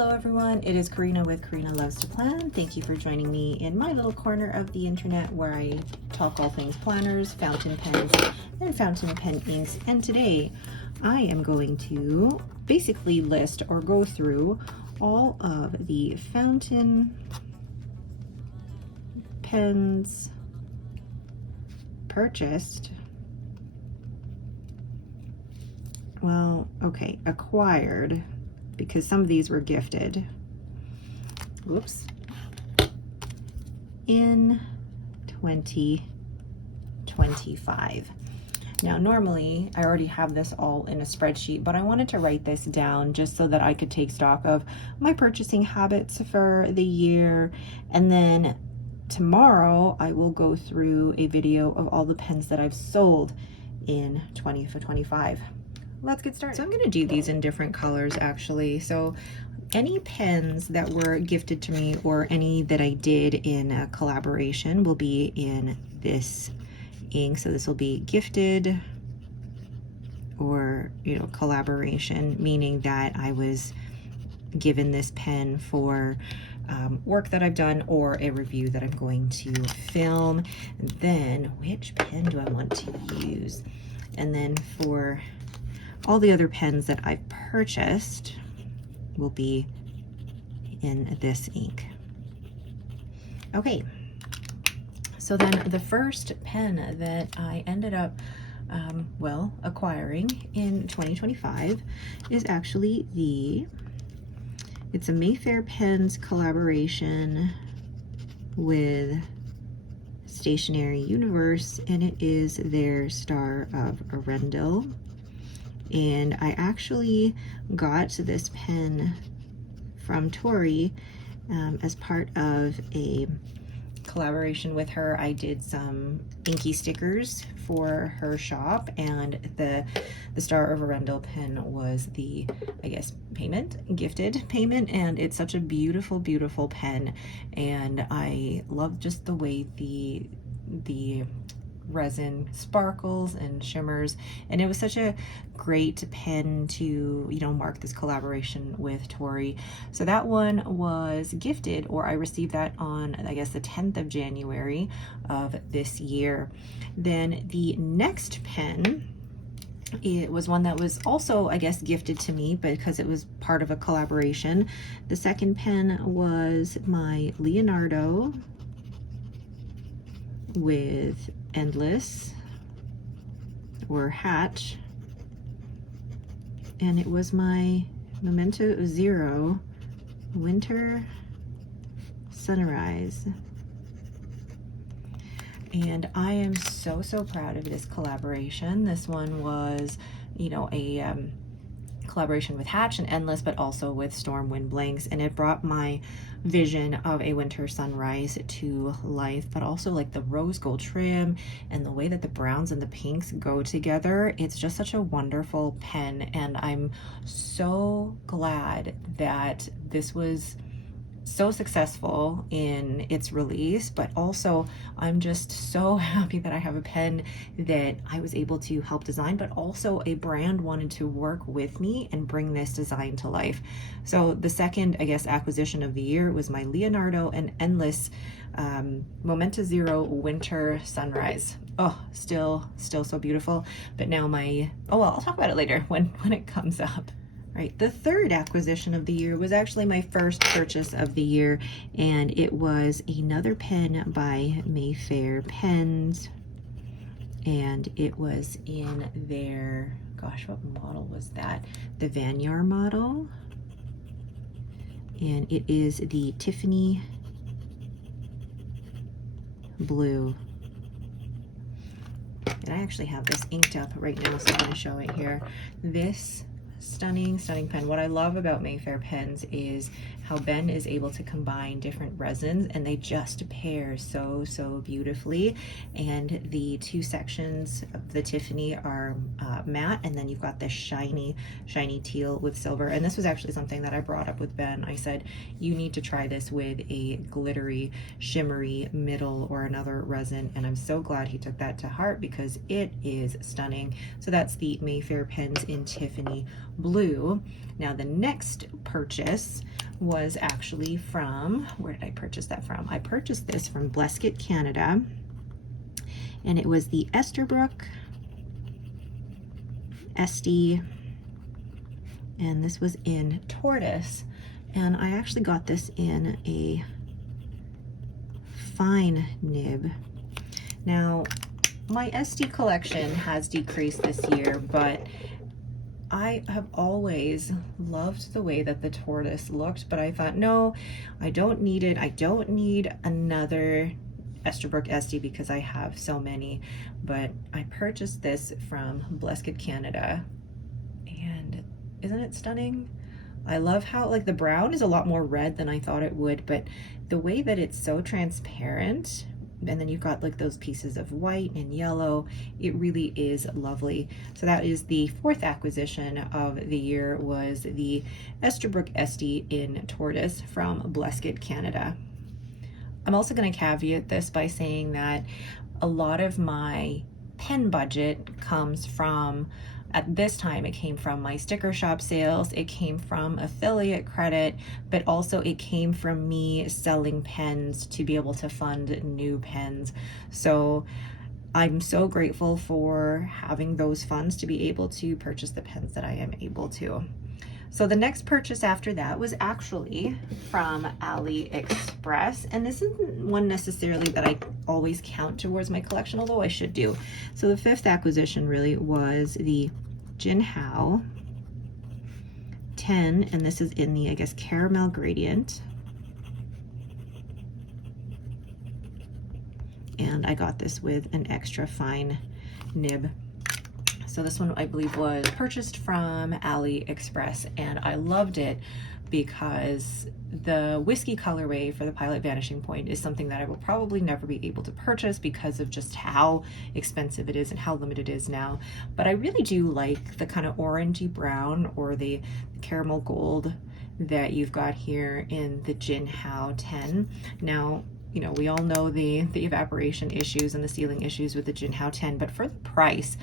Hello everyone, it is Karina with Karina Loves to Plan. Thank you for joining me in my little corner of the internet where I talk all things planners, fountain pens, and fountain pen inks. And today I am going to basically list or go through all of the fountain pens purchased. Well, okay, acquired, because some of these were gifted. Whoops. In 2025. Now, normally I already have this all in a spreadsheet, but I wanted to write this down just so that I could take stock of my purchasing habits for the year. And then tomorrow I will go through a video of all the pens that I've sold in 2025. Let's get started. So I'm going to do these in different colors actually. So any pens that were gifted to me or any that I did in a collaboration will be in this ink. So this will be gifted or, you know, collaboration, meaning that I was given this pen for work that I've done or a review that I'm going to film. And then which pen do I want to use? And then for all the other pens that I've purchased will be in this ink. Okay, so then the first pen that I ended up acquiring in 2025 is actually it's a Mayfair Pens collaboration with Stationery Universe, and it is their Star of Arendelle. And I actually got this pen from Tori as part of a collaboration with her. I did some inky stickers for her shop, and the Star of Arendelle pen was the, I guess, gifted payment, and it's such a beautiful, beautiful pen, and I love just the way the resin sparkles and shimmers, and it was such a great pen to, you know, mark this collaboration with Tori. So that one was gifted, or I received that on, I guess, the 10th of January of this year. Then the next pen, it was one that was also, I guess, gifted to me because it was part of a collaboration. The second pen was my Leonardo with Endless or Hatch, and it was my Memento Zero Winter Sunrise. And I am so proud of this collaboration. This one was, you know, a collaboration with Hatch and Endless, but also with Storm Wind Blanks, and it brought my vision of a winter sunrise to life, but also like the rose gold trim and the way that the browns and the pinks go together. It's just such a wonderful pen, and I'm so glad that this was so successful in its release, but also I'm just so happy that I have a pen that I was able to help design, but also a brand wanted to work with me and bring this design to life. So the second, I guess, acquisition of the year was my Leonardo and Endless Memento Zero Winter Sunrise. Oh, still so beautiful. But now I'll talk about it later when it comes up. Right, the third acquisition of the year was actually my first purchase of the year, and it was another pen by Mayfair Pens, and it was in their, gosh, what model was that? The Vanyar model, and it is the Tiffany Blue. And I actually have this inked up right now, so I'm going to show it here. This stunning pen. What I love about Mayfair Pens is how Ben is able to combine different resins, and they just pair so beautifully. And the two sections of the Tiffany are matte, and then you've got this shiny teal with silver. And this was actually something that I brought up with Ben. I said, you need to try this with a glittery, shimmery middle or another resin, and I'm so glad he took that to heart because it is stunning. So that's the Mayfair Pens in Tiffany Blue. Now the next purchase was actually from, where did I purchase that from? I purchased this from Blesket, Canada, and it was the Esterbrook Esty, and this was in tortoise, and I actually got this in a fine nib. Now, my SD collection has decreased this year, but I have always loved the way that the tortoise looked, but I thought, no, I don't need it. I don't need another Esterbrook SD because I have so many. But I purchased this from Blesket, Canada, and isn't it stunning? I love how, like, the brown is a lot more red than I thought it would, but the way that it's so transparent, and then you've got like those pieces of white and yellow, it really is lovely. So that is the fourth acquisition of the year, was the Esterbrook SD in tortoise from Blesket, Canada. I'm also going to caveat this by saying that a lot of my pen budget comes from, at this time, it came from my sticker shop sales, it came from affiliate credit, but also it came from me selling pens to be able to fund new pens. So I'm so grateful for having those funds to be able to purchase the pens that I am able to. So the next purchase after that was actually from AliExpress, and this isn't one necessarily that I always count towards my collection, although I should do. So the fifth acquisition really was the Jinhao 10, and this is in the, I guess, caramel gradient. And I got this with an extra fine nib. So this one, I believe, was purchased from AliExpress, and I loved it because the whiskey colorway for the Pilot Vanishing Point is something that I will probably never be able to purchase because of just how expensive it is and how limited it is now. But I really do like the kind of orangey brown or the caramel gold that you've got here in the Jinhao 10. Now, you know, we all know the evaporation issues and the sealing issues with the Jinhao 10, but for the price,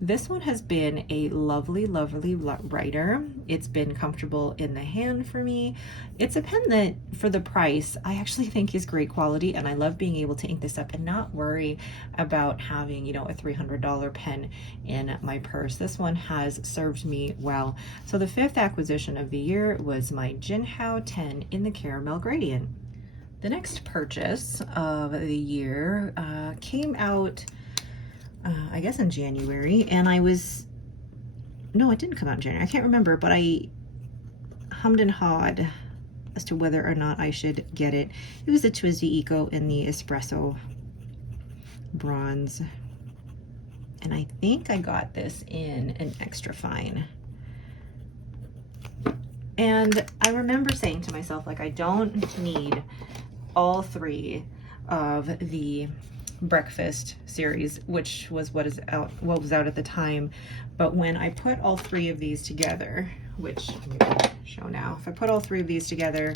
this one has been a lovely, lovely writer. It's been comfortable in the hand for me. It's a pen that, for the price, I actually think is great quality, and I love being able to ink this up and not worry about having, you know, a $300 pen in my purse. This one has served me well. So the fifth acquisition of the year was my Jinhao 10 in the caramel gradient. The next purchase of the year came out, I guess, in January, and no, it didn't come out in January. I can't remember, but I hummed and hawed as to whether or not I should get it. It was the TWSBI Eco in the espresso bronze, and I think I got this in an extra fine. And I remember saying to myself, like, I don't need all three of the breakfast series, which was what was out at the time. But when I put all three of these together, which I'm gonna show now, if I put all three of these together,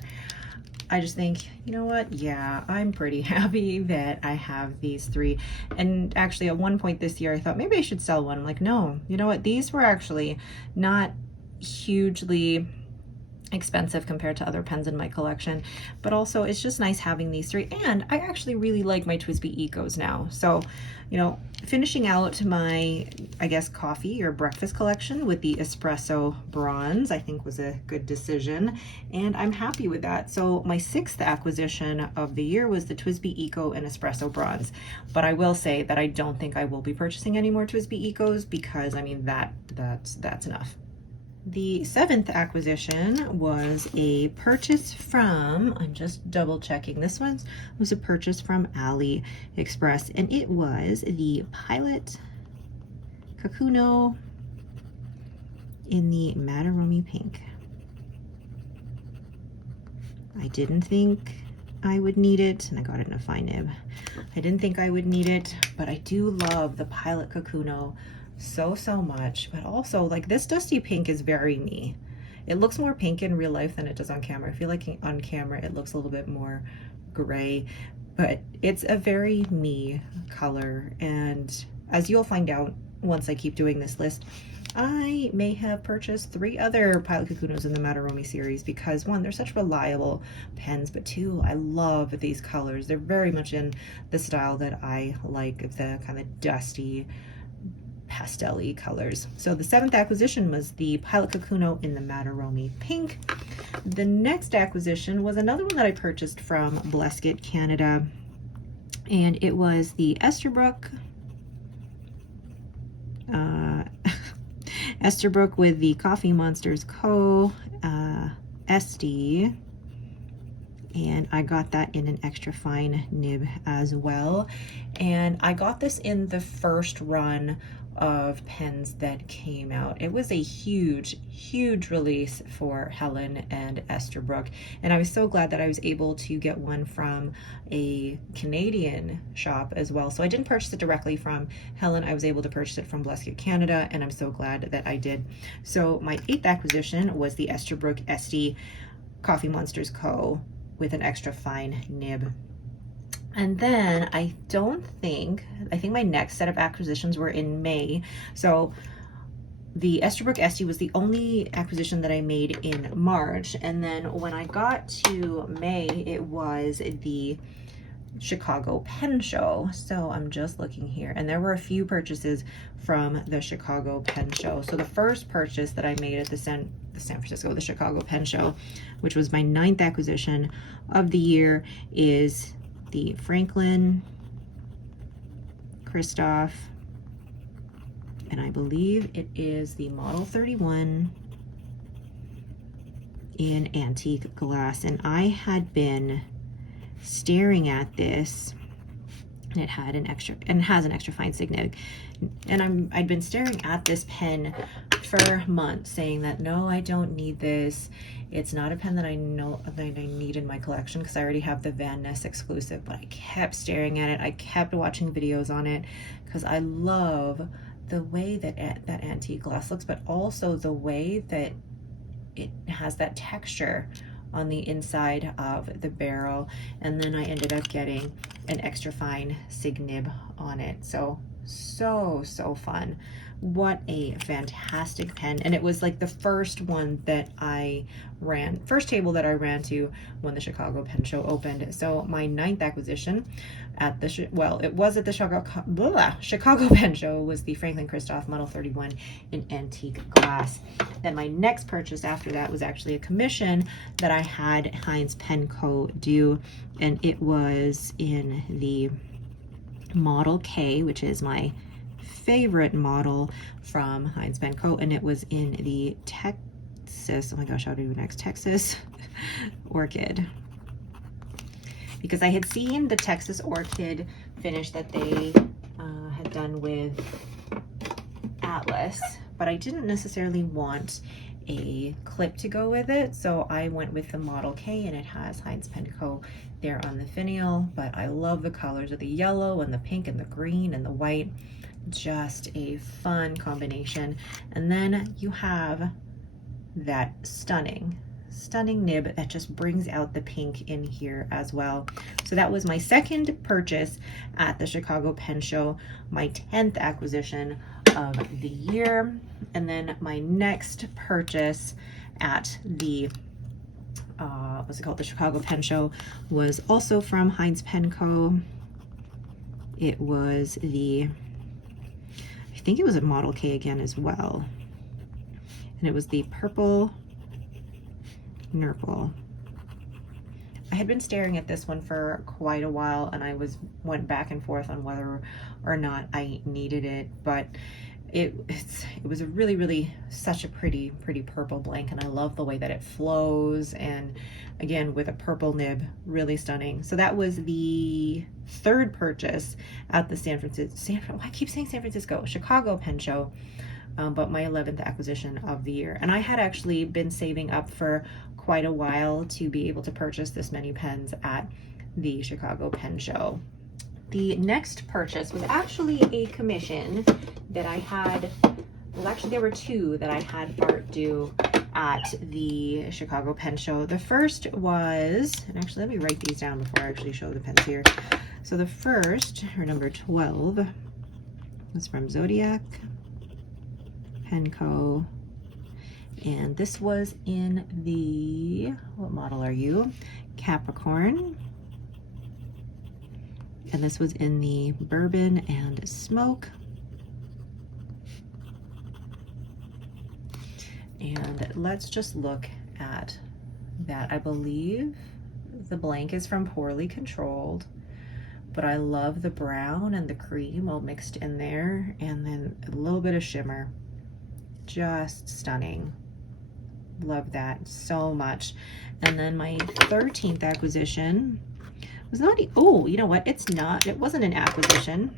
I just think, you know what, yeah, I'm pretty happy that I have these three. And actually, at one point this year, I thought maybe I should sell one. I'm like, no, you know what, these were actually not hugely expensive compared to other pens in my collection, but also it's just nice having these three, and I actually really like my TWSBI Ecos now. So, you know, finishing out my, I guess, coffee or breakfast collection with the espresso bronze, I think was a good decision, and I'm happy with that. So my sixth acquisition of the year was the TWSBI Eco and espresso bronze, but I will say that I don't think I will be purchasing any more TWSBI Ecos because, I mean, that's enough. The seventh acquisition was a purchase from, I'm just double checking, this one was a purchase from AliExpress, and it was the Pilot Kakuno in the Madarumi pink. I didn't think I would need it, and I got it in a fine nib. I didn't think I would need it, but I do love the Pilot Kakuno so much. But also, like, this dusty pink is very me. It looks more pink in real life than it does on camera. I feel like on camera it looks a little bit more gray, but it's a very me color. And as you'll find out once I keep doing this list, I may have purchased 3 other Pilot Kakunos in the Madarome series because 1, they're such reliable pens, but 2, I love these colors. They're very much in the style that I like, the kind of dusty, pastel-y colors. So the 7th acquisition was the Pilot Kakuno in the Madarome pink. The next acquisition was another one that I purchased from Blesket, Canada, and it was the Esterbrook. Esterbrook with the Coffee Monsters Co. SD, and I got that in an extra fine nib as well. And I got this in the first run of pens that came out. It was a huge release for Helen and Esterbrook, and I was so glad that I was able to get one from a Canadian shop as well. So I didn't purchase it directly from Helen, I was able to purchase it from Blesket Canada, and I'm so glad that I did. So my 8th acquisition was the Esterbrook SD Coffee Monsters Co. with an extra fine nib. And then I think my next set of acquisitions were in May. So the Esterbrook SD was the only acquisition that I made in March. And then when I got to May, it was the Chicago Pen Show. So I'm just looking here, and there were a few purchases from the Chicago Pen Show. So the first purchase that I made at the Chicago Pen Show, which was my 9th acquisition of the year, is the Franklin Christoph, and I believe it is the Model 31 in antique glass. And I had been staring at this, and it has an extra fine signet, and I'd been staring at this pen for months, saying that no, I don't need this. It's not a pen that I know that I need in my collection because I already have the Van Ness exclusive. But I kept staring at it. I kept watching videos on it because I love the way that that antique glass looks, but also the way that it has that texture on the inside of the barrel. And then I ended up getting an extra fine sig nib on it. So fun. What a fantastic pen. And it was like the first one that first table that I ran to when the Chicago Pen Show opened. So my 9th acquisition at the Chicago Pen Show was the Franklin Christoph Model 31 in antique glass. Then my next purchase after that was actually a commission that I had Heinz Pen Co. do, and it was in the Model K, which is my favorite model from Heinz Pen Co., and it was in the Texas, oh my gosh, how do we do next? Texas Orchid. Because I had seen the Texas Orchid finish that they had done with Atlas, but I didn't necessarily want a clip to go with it, so I went with the Model K, and it has Heinz Pen Co. there on the finial. But I love the colors of the yellow and the pink and the green and the white. Just a fun combination. And then you have that stunning nib that just brings out the pink in here as well. So that was my second purchase at the Chicago Pen Show, my 10th acquisition of the year. And then my next purchase at the the Chicago Pen Show was also from Heinz Pen Co. It was I think it was a Model K again as well, and it was the purple Nurple. I had been staring at this one for quite a while, and I went back and forth on whether or not I needed it, but it was a really such a pretty purple blank, and I love the way that it flows, and again with a purple nib, really stunning. So that was the 3rd purchase at the Chicago Pen Show, but my 11th acquisition of the year. And I had actually been saving up for quite a while to be able to purchase this many pens at the Chicago Pen Show. The next purchase was actually a commission that I had, well actually there were 2 that I had art do at the Chicago Pen Show. The first was, and actually let me write these down before I actually show the pens here. So the first, or number 12, was from Zodiac PenChalet. And this was in the, what model are you? Capricorn. And this was in the Bourbon and Smoke. And let's just look at that. I believe the blank is from Poorly Controlled, but I love the brown and the cream all mixed in there, and then a little bit of shimmer. Just stunning. Love that so much. And then my 13th acquisition was not, oh, you know what? It's not, it wasn't an acquisition.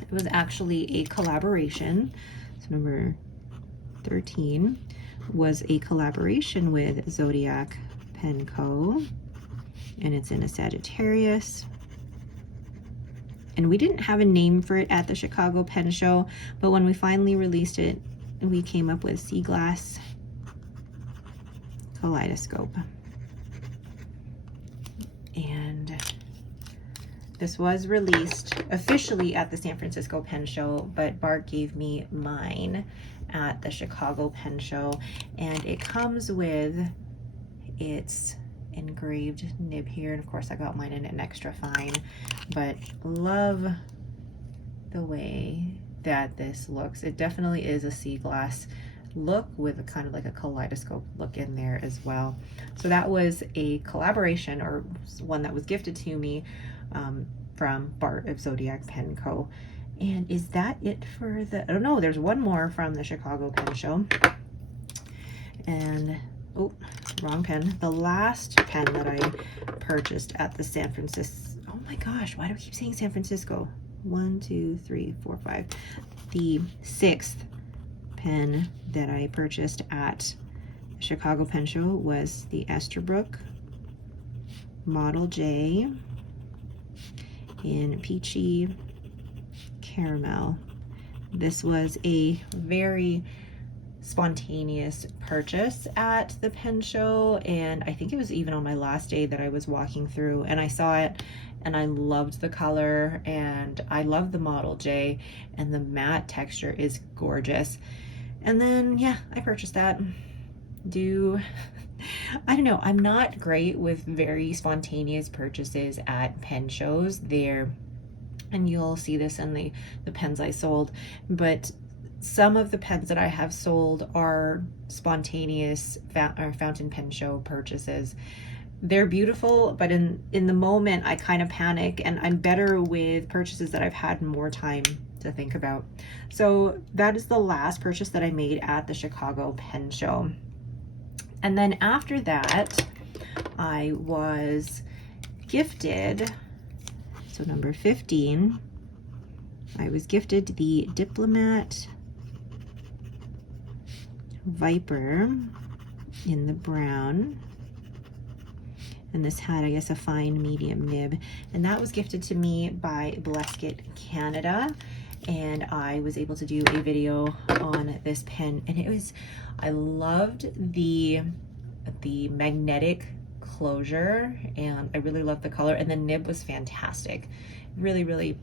It was actually a collaboration. So number 13 was a collaboration with Zodiac PenChalet, and it's in a Sagittarius. And we didn't have a name for it at the Chicago Pen Show, but when we finally released it, we came up with Sea Glass Kaleidoscope. And this was released officially at the San Francisco Pen Show, but Bart gave me mine at the Chicago Pen Show, and it comes with its engraved nib here, and of course I got mine in an extra fine, but love the way that this looks. It definitely is a sea glass look with a kind of like a kaleidoscope look in there as well. So that was a collaboration, or one that was gifted to me from Bart of Zodiac Pen Co. And is that it for the, I don't know, there's one more from the Chicago Pen Show. And, oh, wrong pen. The last pen that I purchased at the San Francisco, oh my gosh, why do I keep saying San Francisco? 1, 2, 3, 4, 5. The 6th pen that I purchased at Chicago Pen Show was the Esterbrook Model J in Peachy Caramel. This was a very spontaneous purchase at the pen show, and I think it was even on my last day that I was walking through and I saw it, and I loved the color, and I love the Model J, and the matte texture is gorgeous. And then yeah, I purchased that. I don't know, I'm not great with very spontaneous purchases at pen shows. And you'll see this in the pens I sold, but some of the pens that I have sold are spontaneous fountain pen show purchases. They're beautiful, but in the moment I kind of panic, and I'm better with purchases that I've had more time to think about. So that is the last purchase that I made at the Chicago Pen Show. And then after that, I was gifted, so number 15, I was gifted the Diplomat Viper in the brown. And this had, I guess, a fine medium nib. And that was gifted to me by Blesket Canada. And I was able to do a video on this pen. And it was, I loved the magnetic closure, and I really loved the color, and the nib was fantastic. Really, really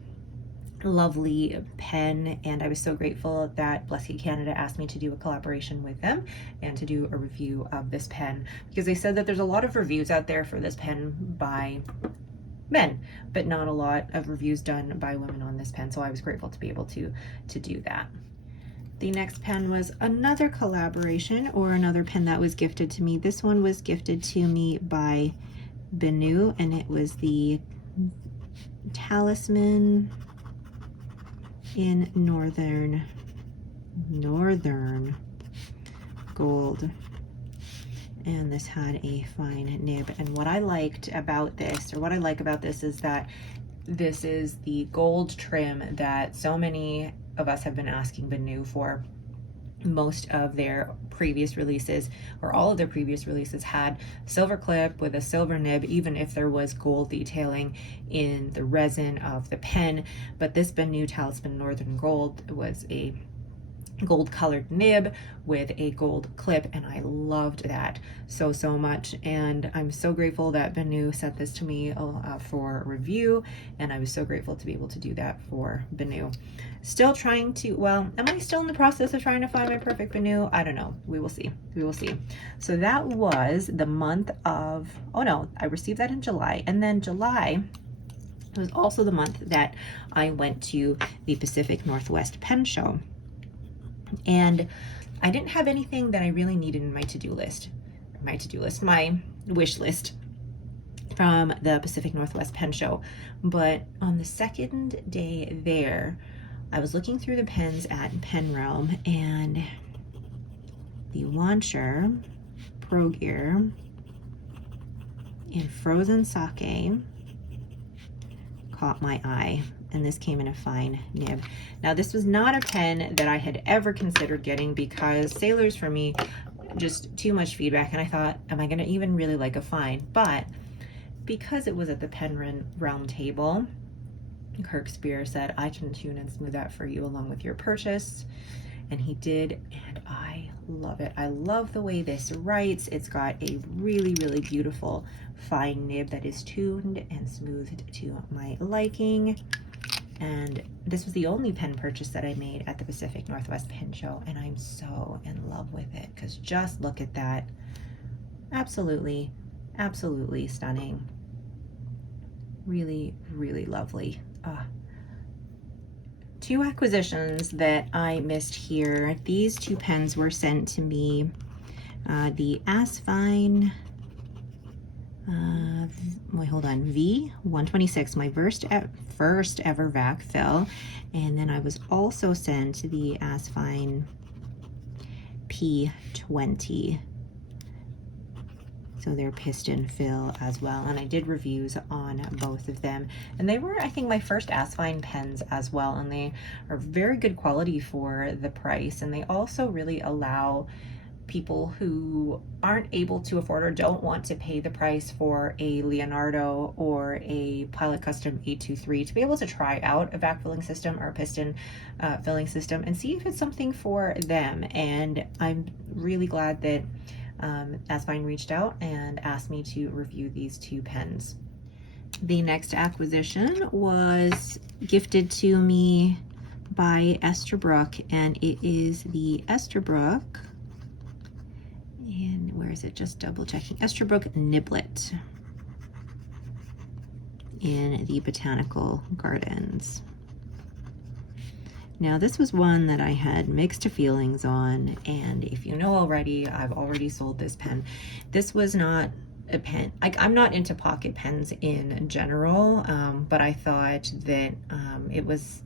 lovely pen, and I was so grateful that Blesket Canada asked me to do a collaboration with them and to do a review of this pen, because they said that there's a lot of reviews out there for this pen by men, but not a lot of reviews done by women on this pen, so I was grateful to be able to do that. The next pen was another collaboration, or another pen that was gifted to me. This one was gifted to me by Benu, and it was the Talisman in Northern Gold. And this had a fine nib. And what I liked about this, or what I like about this, is that this is the gold trim that so many of us have been asking Benu for. Most of their previous releases, or all of their previous releases, had silver clip with a silver nib, even if there was gold detailing in the resin of the pen. But this Benu Talisman Northern Gold was a gold colored nib with a gold clip, and I loved that so much. And I'm so grateful that Benu sent this to me for review, and I was so grateful to be able to do that for Benu. Still trying to, well, am I still in the process of trying to find my perfect Benu? I don't know. We will see. We will see. So that was the month of, oh no, I received that in July. And then July was also the month that I went to the Pacific Northwest Pen Show. And I didn't have anything that I really needed in my to-do list, my wish list from the Pacific Northwest Pen Show. But on the second day there, I was looking through the pens at Pen Realm, and the Launcher Pro Gear in Frozen Sake caught my eye. And this came in a fine nib. Now, this was not a pen that I had ever considered getting, because Sailors for me, just too much feedback. And I thought, am I gonna even really like a fine? But because it was at the Pen Realm table, Kirk Spear said, I can tune and smooth that for you along with your purchase. And he did, and I love it. I love the way this writes. It's got a really beautiful fine nib that is tuned and smoothed to my liking. And this was the only pen purchase that I made at the Pacific Northwest Pen Show, and I'm so in love with it, because just look at that. Absolutely stunning. Really lovely. Two acquisitions that I missed here. These two pens were sent to me. The Asfine V126, my first ever vac fill, and then I was also sent the Asfine P20, so their piston fill as well. And I did reviews on both of them, and they were, I think, my first Asfine pens as well, and they are very good quality for the price. And they also really allow people who aren't able to afford or don't want to pay the price for a Leonardo or a Pilot Custom 823 to be able to try out a vac filling system or a piston filling system and see if it's something for them. And I'm really glad that Asfine reached out and asked me to review these two pens. The next acquisition was gifted to me by Esterbrook, and it is the Esterbrook, and where is it? Just double checking. Esterbrook Niblet in the Botanical Gardens. Now, this was one that I had mixed feelings on, and if you know already, I've already sold this pen. This was not a pen, I'm not into pocket pens in general, but I thought that it was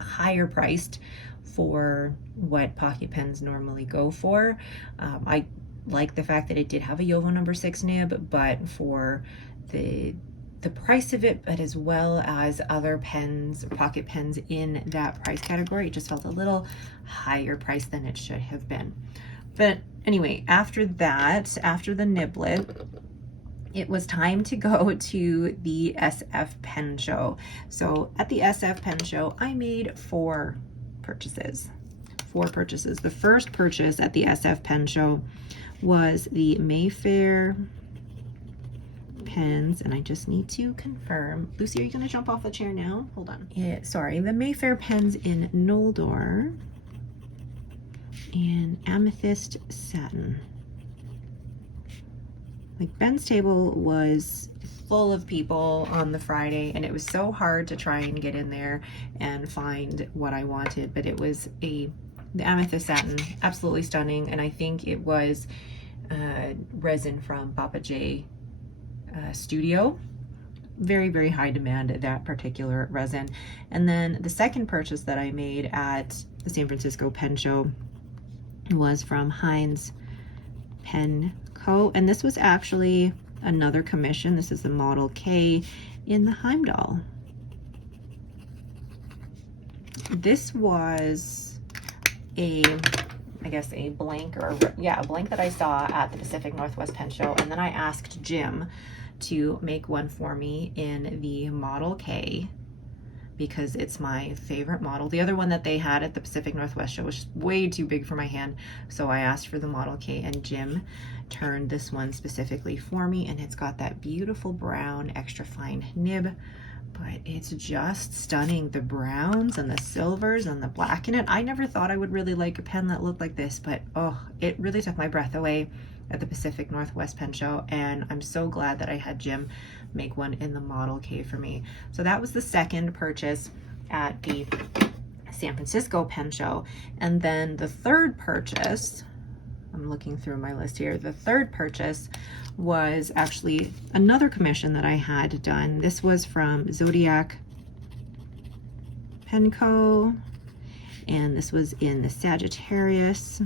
higher priced for what pocket pens normally go for. I like the fact that it did have a Yovo number 6 nib, but for the price of it, but as well as other pens, pocket pens in that price category, it just felt a little higher price than it should have been. But anyway, after that, after the niblet, it was time to go to the SF Pen Show. So at the SF Pen Show, I made four purchases. The first purchase at the SF Pen Show was the Mayfair pens, and I just need to confirm. Lucy, are you going to jump off the chair now? Hold on. Yeah, sorry, the Mayfair pens in Noldor and Amethyst Satin. Like, Ben's table was full of people on the Friday, and it was so hard to try and get in there and find what I wanted, but it was the Amethyst Satin, absolutely stunning, and I think it was resin from Papa J Studio. Very high demand at that particular resin. And then the second purchase that I made at the San Francisco Pen Show was from Heinz Pen Co. And this was actually another commission. This is the Model K in the Heimdall. This was I guess a blank, or yeah, a blank that I saw at the Pacific Northwest Pen Show, and then I asked Jim to make one for me in the Model K. because it's my favorite model. The other one that they had at the Pacific Northwest show was way too big for my hand, so I asked for the Model K, and Jim turned this one specifically for me, and it's got that beautiful brown extra fine nib, but it's just stunning. The browns and the silvers and the black in it. I never thought I would really like a pen that looked like this, but oh, it really took my breath away at the Pacific Northwest Pen Show, and I'm so glad that I had Jim make one in the Model K for me. So that was the second purchase at the San Francisco Pen Show. And then the third purchase, I'm looking through my list here, the third purchase was actually another commission that I had done. This was from Zodiac Pen Co, and this was in the Sagittarius.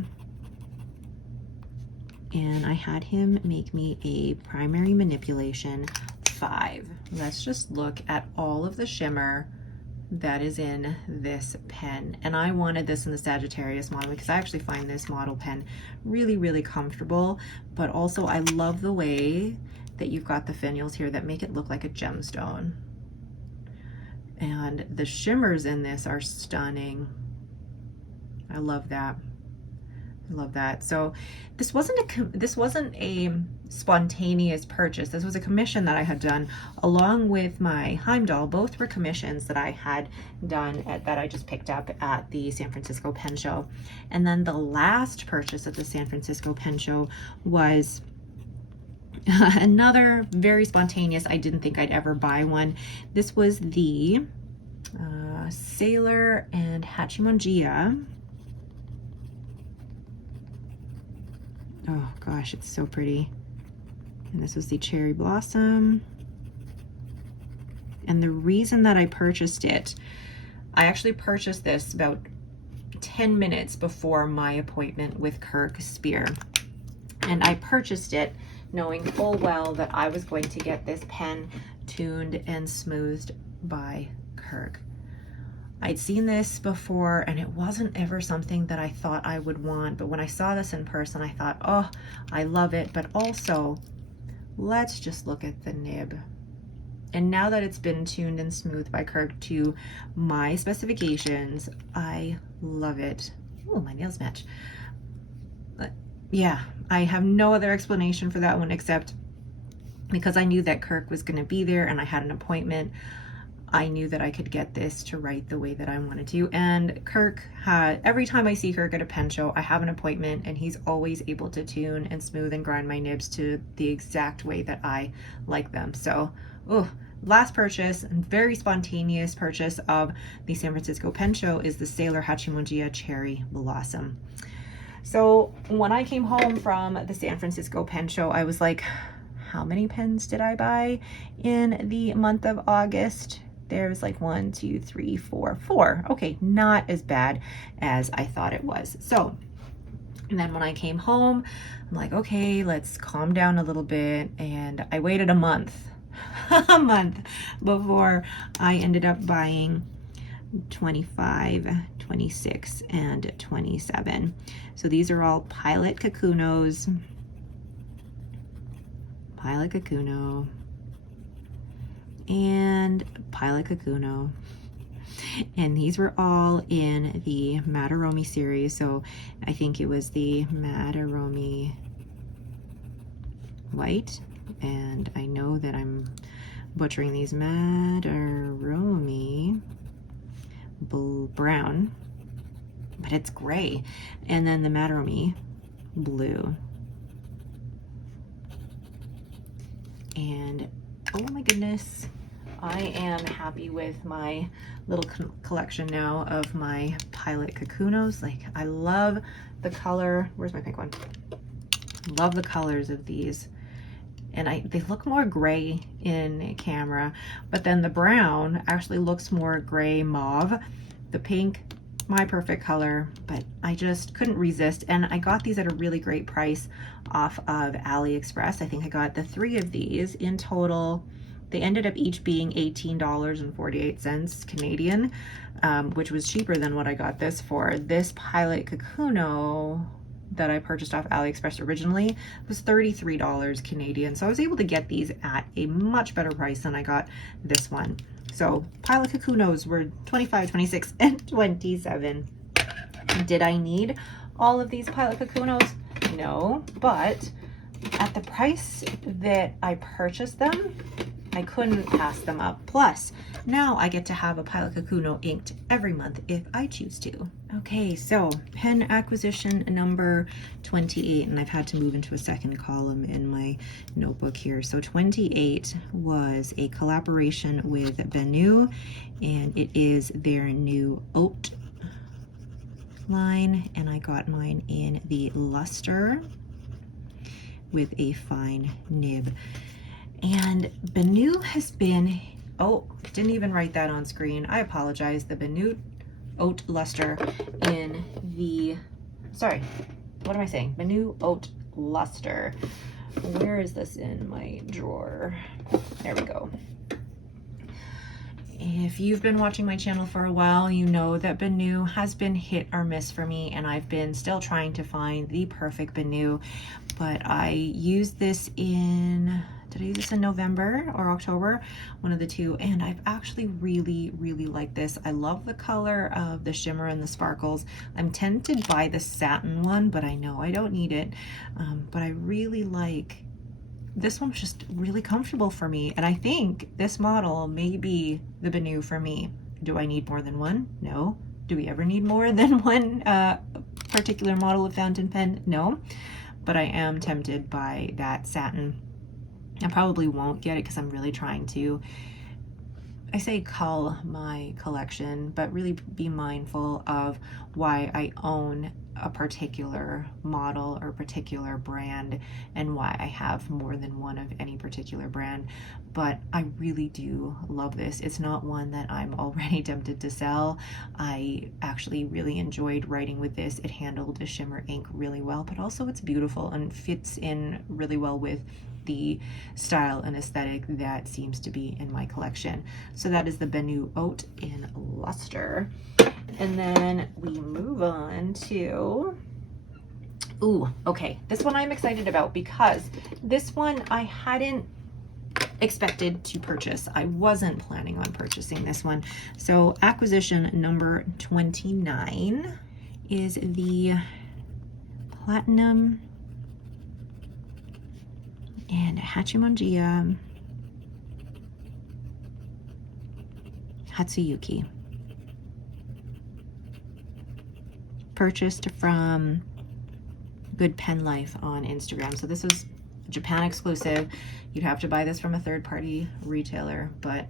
And I had him make me a primary manipulation 5. Let's just look at all of the shimmer that is in this pen. And I wanted this in the Sagittarius model because I actually find this model pen really, really comfortable, but also I love the way that you've got the finials here that make it look like a gemstone. And the shimmers in this are stunning. I love that. I love that. So this wasn't a spontaneous purchase. This was a commission that I had done along with my Heimdall. Both were commissions that I had done that I just picked up at the San Francisco Pen Show. And then the last purchase at the San Francisco Pen Show was another very spontaneous. I didn't think I'd ever buy one. This was the Sailor and Hachimonjia. Oh gosh, it's so pretty. And this was the Cherry Blossom. And the reason that I purchased it, I actually purchased this about 10 minutes before my appointment with Kirk Spear. And I purchased it knowing full well that I was going to get this pen tuned and smoothed by Kirk. I'd seen this before and it wasn't ever something that I thought I would want, but when I saw this in person, I thought, oh, I love it, but also let's just look at the nib. And now that it's been tuned and smoothed by Kirk to my specifications, I love it. Oh, my nails match. Yeah, I have no other explanation for that one except because I knew that Kirk was going to be there and I had an appointment. I knew that I could get this to write the way that I wanted to. And Kirk had, every time I see Kirk at a pen show, I have an appointment and he's always able to tune and smooth and grind my nibs to the exact way that I like them. So, last purchase, very spontaneous purchase of the San Francisco Pen Show is the Sailor Hachimonjia Cherry Blossom. So when I came home from the San Francisco Pen Show, I was like, how many pens did I buy in the month of August? There was like 1, 2, 3, 4. Okay, not as bad as I thought it was. So, and then when I came home, I'm like, okay, let's calm down a little bit. And I waited a month before I ended up buying 25, 26, and 27. So these are all Pilot Kakunos. Pilot Kakuno. And Pilot Kakuno. And these were all in the Mataromi series. So I think it was the Mataromi White. And I know that I'm butchering these. Mataromi Brown. But it's gray. And then the Mataromi Blue. And oh my goodness, I am happy with my little collection now of my Pilot Kakunos. Like, I love the color. Where's my pink one? Love the colors of these. And they look more gray in camera, but then the brown actually looks more gray mauve. The pink, my perfect color, but I just couldn't resist. And I got these at a really great price off of AliExpress. I think I got the 3 of these in total. They ended up each being $18.48 Canadian, which was cheaper than what I got this for. This Pilot Kakuno that I purchased off AliExpress originally was $33 Canadian. So I was able to get these at a much better price than I got this one. So pile of Kakunos were 25, 26, and 27. Did I need all of these pile of Kakunos? No, but at the price that I purchased them, I couldn't pass them up. Plus, now I get to have a pile of Kakuno inked every month if I choose to. Okay, so pen acquisition number 28, and I've had to move into a second column in my notebook here. So 28 was a collaboration with Benu, and it is their new oat line, and I got mine in the luster with a fine nib. And Benu has been, oh, didn't even write that on screen. I apologize. The Benu Oat Luster in the, sorry, what am I saying? Benu Oat Luster. Where is this in my drawer? There we go. If you've been watching my channel for a while, you know that Benu has been hit or miss for me, and I've been still trying to find the perfect Benu. But I used this in, did I use this in November or October? One of the two, and I've actually really liked this. I love the color of the shimmer and the sparkles. I'm tempted by the satin one, but I know I don't need it. But I really like, this one's just really comfortable for me, and I think this model may be the Benu for me. Do I need more than one? No. Do we ever need more than one particular model of fountain pen? No. But I am tempted by that satin. I probably won't get it because I'm really trying to, I say cull my collection, but really be mindful of why I own a particular model or particular brand and why I have more than one of any particular brand. But I really do love this. It's not one that I'm already tempted to sell. I actually really enjoyed writing with this. It handled the shimmer ink really well, but also it's beautiful and fits in really well with the style and aesthetic that seems to be in my collection. So that is the Benu Oat in Luster. And then we move on to, ooh, okay, this one I'm excited about because this one I hadn't expected to purchase. I wasn't planning on purchasing this one. So acquisition number 29 is the Platinum and Hachimanjiya Hatsuyuki. Purchased from Good Pen Life on Instagram. So this was Japan exclusive. You'd have to buy this from a third-party retailer, but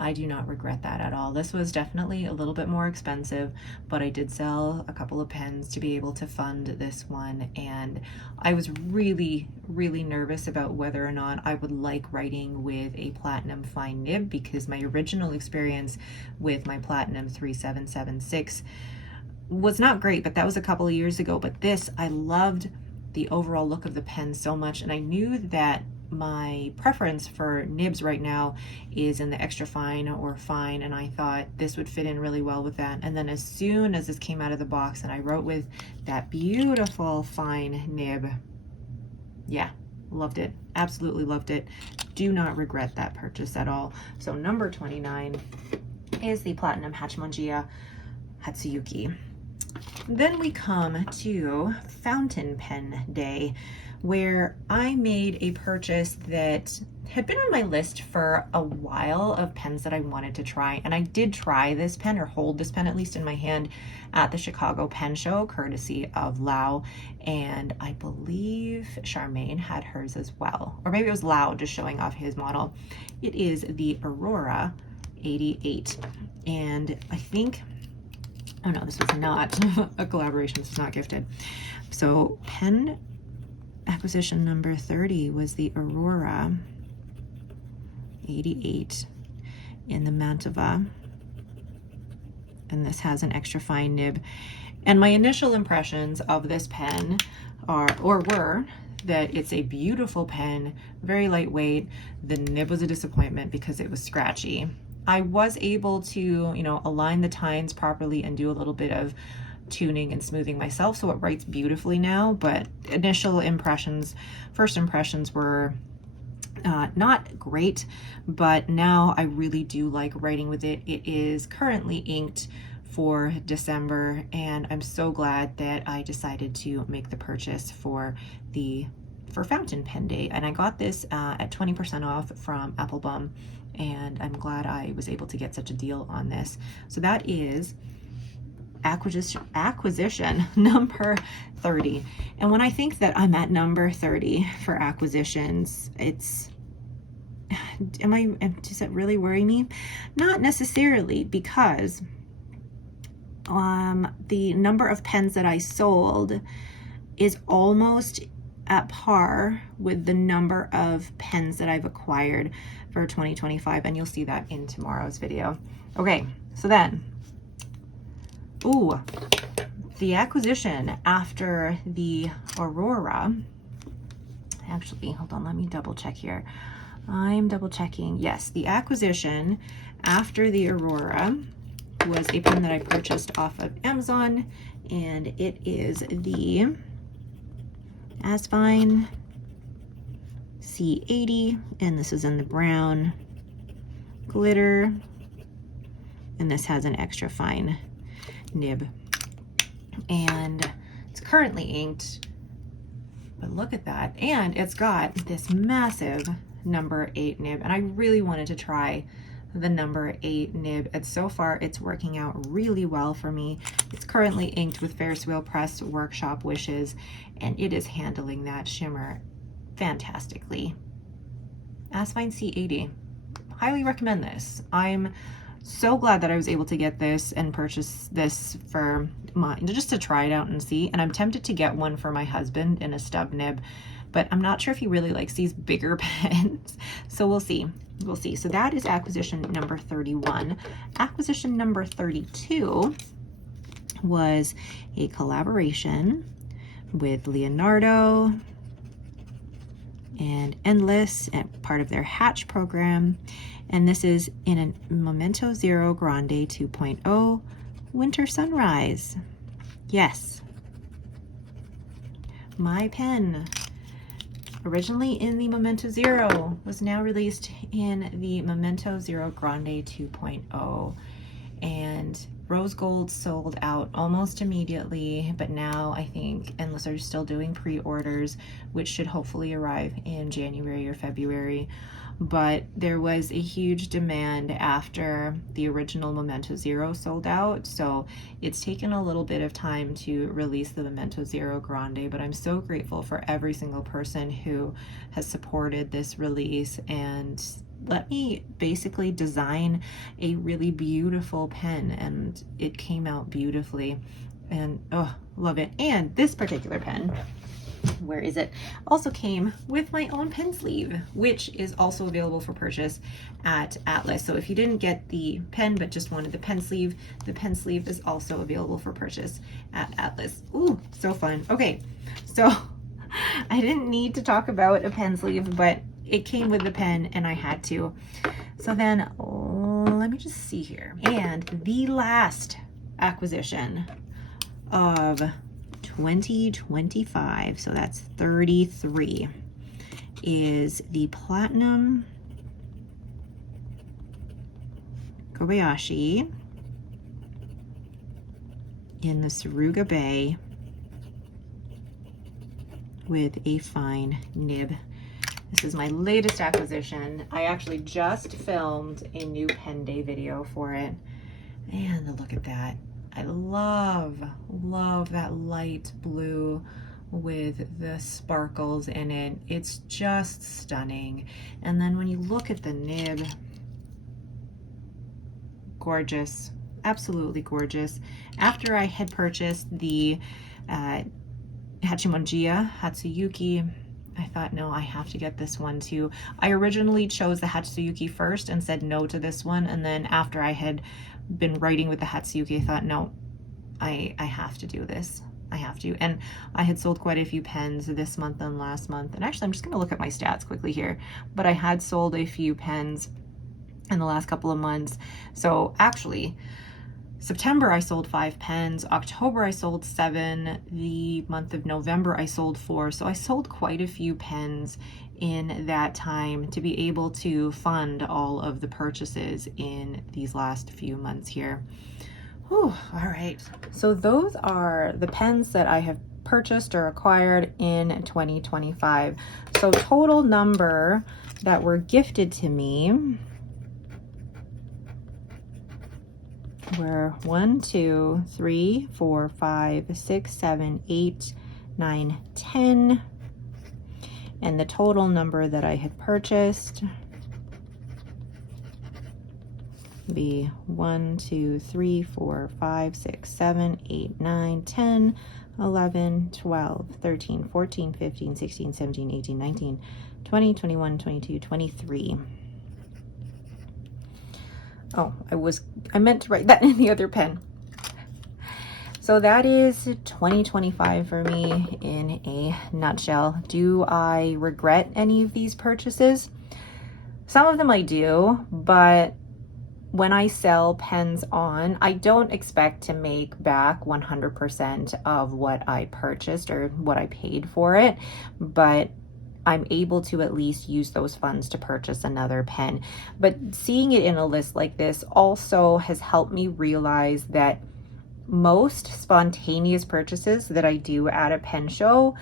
I do not regret that at all. This was definitely a little bit more expensive, but I did sell a couple of pens to be able to fund this one, and I was really nervous about whether or not I would like writing with a platinum fine nib, because my original experience with my Platinum 3776 was not great, but that was a couple of years ago. But this, I loved the overall look of the pen so much, and I knew that my preference for nibs right now is in the extra fine or fine, and I thought this would fit in really well with that. And then as soon as this came out of the box and I wrote with that beautiful fine nib, yeah, loved it, absolutely loved it. Do not regret that purchase at all. So number 29 is the Platinum Hachimanjiya Hatsuyuki. Then we come to Fountain Pen Day, where I made a purchase that had been on my list for a while of pens that I wanted to try. And I did try this pen, or hold this pen at least in my hand, at the Chicago Pen Show, courtesy of Lau. And I believe Charmaine had hers as well. Or maybe it was Lau just showing off his model. It is the Aurora 88. And I think, oh no, this was not a collaboration, this was not gifted. So pen acquisition number 30 was the Aurora 88 in the Mantova, and this has an extra fine nib. And my initial impressions of this pen were that it's a beautiful pen, very lightweight. The nib was a disappointment because it was scratchy. I was able to, you know, align the tines properly and do a little bit of tuning and smoothing myself, so it writes beautifully now. But initial impressions, first impressions were Not great, but now I really do like writing with it. It is currently inked for December, and I'm so glad that I decided to make the purchase for Fountain Pen Day. And I got this at 20% off from Applebum, and I'm glad I was able to get such a deal on this. So that is acquisition number 30. And when I think that I'm at number 30 for acquisitions, does it really worry me? Not necessarily, because the number of pens that I sold is almost at par with the number of pens that I've acquired for 2025, and you'll see that in tomorrow's video. Okay, so then, the acquisition after the Aurora, actually, hold on, let me double check here. I'm double checking. Yes, the acquisition after the Aurora was a pen that I purchased off of Amazon, and it is the Asfine C80, and this is in the brown glitter, and this has an extra fine nib, and it's currently inked, but look at that, and it's got this massive number 8 nib, and I really wanted to try the number 8 nib, and so far it's working out really well for me. It's currently inked with Ferris Wheel Press Workshop Wishes, and it is handling that shimmer fantastically. Asfine C80, highly recommend this. I'm so glad that I was able to get this and purchase this for just to try it out and see, and I'm tempted to get one for my husband in a stub nib, but I'm not sure if he really likes these bigger pens, so we'll see. We'll see. So that is acquisition number 31. Acquisition number 32 was a collaboration with Leonardo and Endless, and part of their Hatch program, and this is in a Memento Zero Grande 2.0 Winter Sunrise. Yes, my pen, originally in the Memento Zero, was now released in the Memento Zero Grande 2.0, and Rose Gold sold out almost immediately, but now I think Endless are still doing pre-orders, which should hopefully arrive in January or February. But there was a huge demand after the original Memento Zero sold out, so it's taken a little bit of time to release the Memento Zero Grande, but I'm so grateful for every single person who has supported this release and let me basically design a really beautiful pen, and it came out beautifully, and oh, love it. And this particular pen, where is it, also came with my own pen sleeve, which is also available for purchase at Atlas. So if you didn't get the pen but just wanted the pen sleeve is also available for purchase at Atlas. Ooh, so fun. Okay, so I didn't need to talk about a pen sleeve, but it came with the pen and I had to. So then let me just see here. And the last acquisition of 2025, so that's 33, is the Platinum Kobayashi in the Saruga Bay with a fine nib. This is my latest acquisition. I actually just filmed a new pen day video for it, and look at that. I love that light blue with the sparkles in it. It's just stunning. And then when you look at the nib, gorgeous, absolutely gorgeous. After I had purchased the Hachimonjia Hatsuyuki, I thought, no, I have to get this one too. I originally chose the Hatsuyuki first and said no to this one, and then after I had been writing with the Hatsuyuki, I thought, no, I have to do this. I have to. And I had sold quite a few pens this month and last month. And actually, I'm just going to look at my stats quickly here. But I had sold a few pens in the last couple of months. So actually, September I sold 5 pens, October I sold 7, the month of November I sold 4, so I sold quite a few pens in that time to be able to fund all of the purchases in these last few months here. Whew, all right. So those are the pens that I have purchased or acquired in 2025. So total number that were gifted to me were 1, 2, 3, 4, 5, 6, 7, 8, 9, 10. And the total number that I had purchased be 1, 2, 3, 4, 5, 6, 7, 8, 9, 10, 11, 12, 13, 14, 15, 16, 17, 18, 19, 20, 21, 22, 23. Oh, I meant to write that in the other pen. So that is 2025 for me in a nutshell. Do I regret any of these purchases? Some of them I do, but when I sell pens on, I don't expect to make back 100% of what I purchased or what I paid for it, but I'm able to at least use those funds to purchase another pen. But seeing it in a list like this also has helped me realize that most spontaneous purchases that I do at a pen show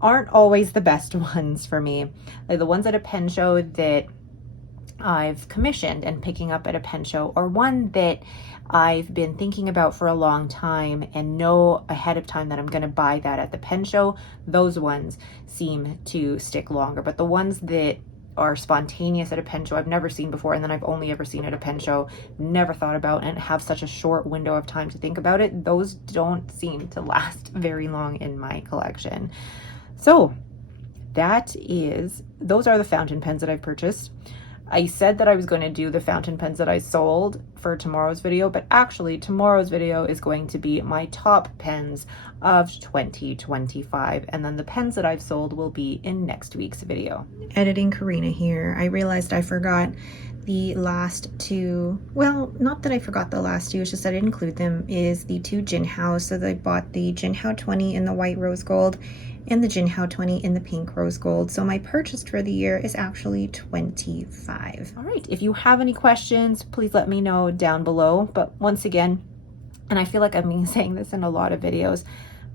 aren't always the best ones for me. Like the ones at a pen show that I've commissioned and picking up at a pen show, or one that I've been thinking about for a long time and know ahead of time that I'm going to buy that at the pen show, those ones seem to stick longer. But the ones that are spontaneous at a pen show I've never seen before, and then I've only ever seen at a pen show, never thought about, and have such a short window of time to think about it, those don't seem to last very long in my collection. So those are the fountain pens that I've purchased. I said that I was going to do the fountain pens that I sold for tomorrow's video, but actually tomorrow's video is going to be my top pens of 2025, and then the pens that I've sold will be in next week's video. Editing Karina here. I realized I forgot the last two. Well, not that I forgot the last two, it's just that I didn't include them, is the two Jinhaos. So I bought the Jinhao 20 in the white rose gold and the Jinhao 20 in the pink rose gold. So my purchase for the year is actually 25. All right, if you have any questions, please let me know down below. But once again, and I feel like I've been saying this in a lot of videos,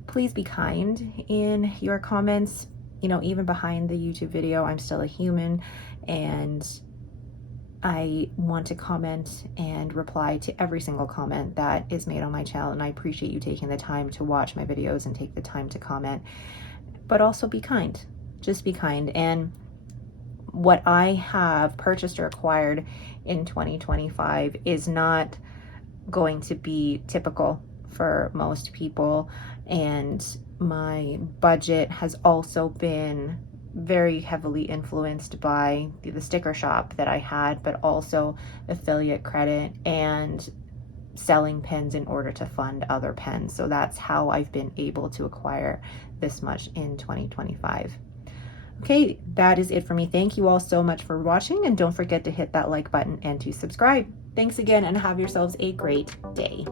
please be kind in your comments. You know, even behind the YouTube video, I'm still a human, and I want to comment and reply to every single comment that is made on my channel, and I appreciate you taking the time to watch my videos and take the time to comment. But also be kind. Just be kind. And what I have purchased or acquired in 2025 is not going to be typical for most people, and my budget has also been very heavily influenced by the sticker shop that I had, but also affiliate credit and selling pens in order to fund other pens. So that's how I've been able to acquire this much in 2025. Okay, that is it for me. Thank you all so much for watching, and don't forget to hit that like button and to subscribe. Thanks again, and have yourselves a great day.